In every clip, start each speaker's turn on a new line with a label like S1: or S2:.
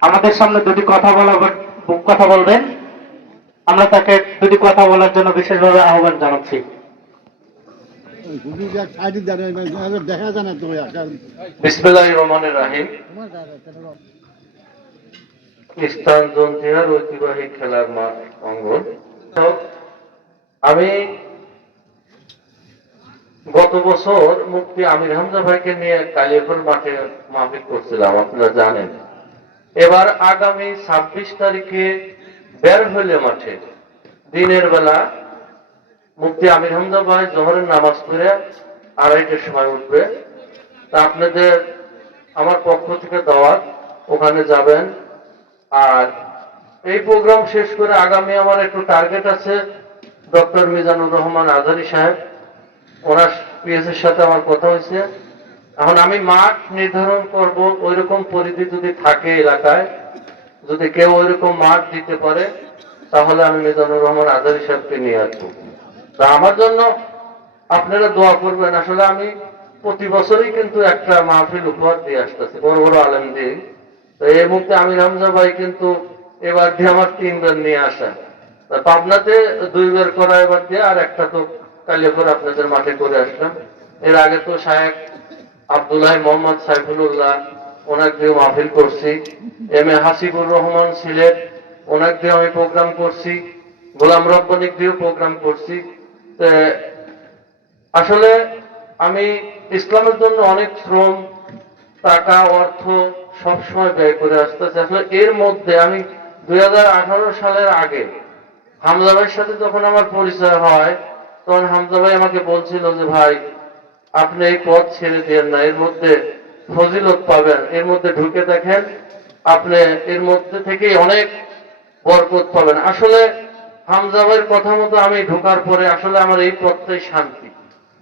S1: আমাদের সামনে দুটি কথা বলা কথা বলবেন। আমরা তাকে দুটি কথা বলার জন্য বিশেষভাবে আহ্বান জানাচ্ছি।
S2: খেলার মাঠ আমি গত বছর মুক্তি আমির হামজা ভাইকে নিয়ে কালিয়াপুর মাঠে মাহফিল করছিলাম, আপনারা জানেন। এবার আগামী ছাব্বিশ তারিখে বের হইলে মাঠে দিনের বেলা মুক্তি আমির হামজা ভাই জহরের নামাজ পড়ে আড়াইটার সময় উঠবে। তা আপনাদের আমার পক্ষ থেকে দাওয়াত, ওখানে যাবেন। আর এই প্রোগ্রাম শেষ করে আগামী আমার একটু টার্গেট আছে ডক্টর মিজানুর রহমান আজারি সাহেব। ওনার পিএস এর সাথে আমার কথা হয়েছে। এখন আমি মাঠ নির্ধারণ করব ওই রকম পরিধি যদি থাকে এলাকায়, যদি কেউ ওই রকম মাঠ দিতে পারে, তাহলে আমি মিজানুর রহমান আজারি সাহেবকে নিয়ে আসব। তা আমার জন্য আপনারা দোয়া করবেন। আসলে আমি প্রতি বছরই কিন্তু একটা মাহফিল উপহার দিয়ে আসতেছি, বড় বড় আলেম দিয়ে তো এই মুহূর্তে আমি রামজা ভাই কিন্তু এবার দিয়ে আমার তিনবার নিয়ে আসা পাবনাতে দুইবার করা এবার দিয়ে, আর একটা তো কালিয়াপুর আপনাদের মাঠে করে আসলাম। এর আগে তো শায়েক আব্দুল্লাহ মোহাম্মদ সাইফুল্লাহ ওনাকে দিয়ে মাহফিল করছি। এম এ হাসিবুর রহমান সিলেট ওনাকে দিয়ে আমি প্রোগ্রাম করছি। গোলাম রব্বানিক দিয়েও প্রোগ্রাম করছি। আসলে আমি ইসলামের জন্য অনেক শ্রম, টাকা, অর্থ সব সময় ব্যয় করে আসতেছি। আসলে এর মধ্যে আমি দুই হাজার আঠারো সালের আগে হামজা সাথে যখন আমার পরিচয় হয় তখন হামজা ভাই আমাকে বলছিল যে, ভাই, আপনি এই পথ ছেড়ে দিয়ে না। এর মধ্যে ফজিলত পাবেন। এর মধ্যে ঢুকে দেখেন, আপনি এর মধ্যে থেকে অনেক বরকত পাবেন। আসলে হামজা ভাইয়ের কথা মতো আমি ঢোকার পরে আসলে আমার এই পথটাই শান্তি।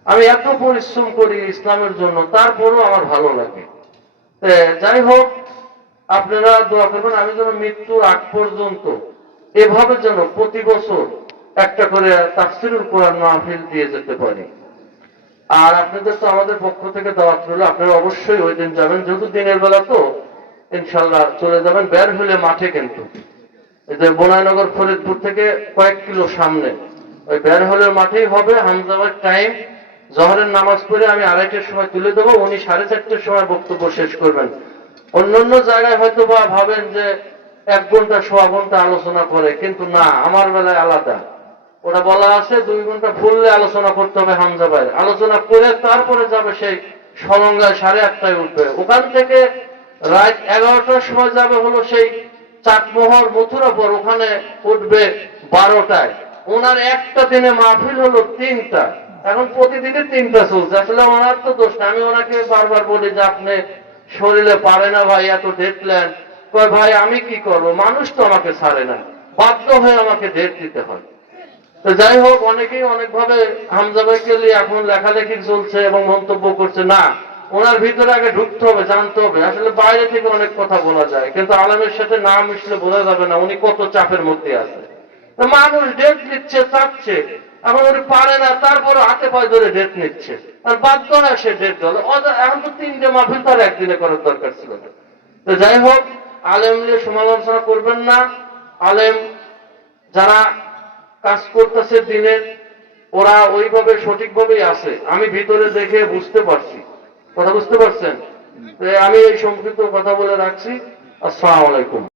S2: আমি এত পরিশ্রম করি ইসলামের জন্য, তারপরও আমার ভালো লাগে। যাই হোক, আপনারা দোয়া করবেন, আমি যেন মৃত্যুর আগ পর্যন্ত এভাবে যেন প্রতি বছর একটা করে তাফসিরুল কোরআন মাহফিল দিয়ে যেতে পারি। আর আপনাদের তো আমাদের পক্ষ থেকে দাওয়াত রইল, আপনারা অবশ্যই ওই দিন যাবেন, যেহেতু দিনের বেলা তো ইনশাল্লাহ চলে যাবেন, বের হলে মাঠে কিন্তু। এই যে বোনাইনগর ফরিদপুর থেকে কয়েক কিলো সামনে। ওই বের হলে মাঠেই হবে হামজাবার টাইম। জহরের নামাজ পড়ে আমি আড়াইটার সময় তুলে দেবো, উনি সাড়ে চারটের সময় বক্তব্য শেষ করবেন। অন্যান্য জায়গায় হয়তো বা ভাবেন যে এক ঘণ্টা, সোয়া ঘণ্টা আলোচনা করে, কিন্তু না, আমার বেলায় আলাদা। ওটা বলা আছে দুই ঘণ্টা ফুললে আলোচনা করতে হবে হামজা ভাই আলোচনা করে তারপরে যাবে সেই সলঙ্গায় সাড়ে আটটায় উঠবে। ওখান থেকে রাত এগারোটার সময় যাবে হলো সেই চাটমোহর মথুরাপুর ওখানে উঠবে বারোটায়। ওনার একটা দিনে মাহফিল হলো তিনটা। এখন প্রতিদিনে তিনটা চলছে। আসলে ওনার তো দোষ আমি ওনাকে বারবার বলি যে আপনি শরীরে পারে না ভাই, এত কয়, ভাই, আমি কি করব? মানুষ তো আমাকে ছাড়ে না। বাধ্য হয়ে আমাকে ডেট দিতে হয়। তো যাই হোক, অনেকেই অনেকভাবে হামজা ভাইকে নিয়ে এখন লেখালেখি চলছে এবং মন্তব্য করছে, না, ওনার ভিতরে আগে ঢুকতে হবে, জানতে হবে। আসলে বাইরে থেকে অনেক কথা বলা যায়, কিন্তু আলমের সাথে না মিশলে বোঝা যাবে না উনি কত চাপের মধ্যে আছে। মানুষ ডেট নিচ্ছে, চাচ্ছে এখন উনি পারে না তারপরে হাতে পায়ে ধরে ডেট নিচ্ছে। আর বাধ্য হয় সে ডেট দল এখন তো তিনটে মাহফিল তার একদিনে করার দরকার ছিল। তো যাই হোক, আলেম নিয়ে সমালোচনা করবেন না। আলেম যারা কাজ করতেছে দিনের ওরা ওইভাবে সঠিকভাবেই আছে। আমি ভিতরে দেখে বুঝতে পারছি। কথা বুঝতে পারছেন? আমি এই সংক্ষিপ্ত কথা বলে রাখছি। আসসালাম আলাইকুম।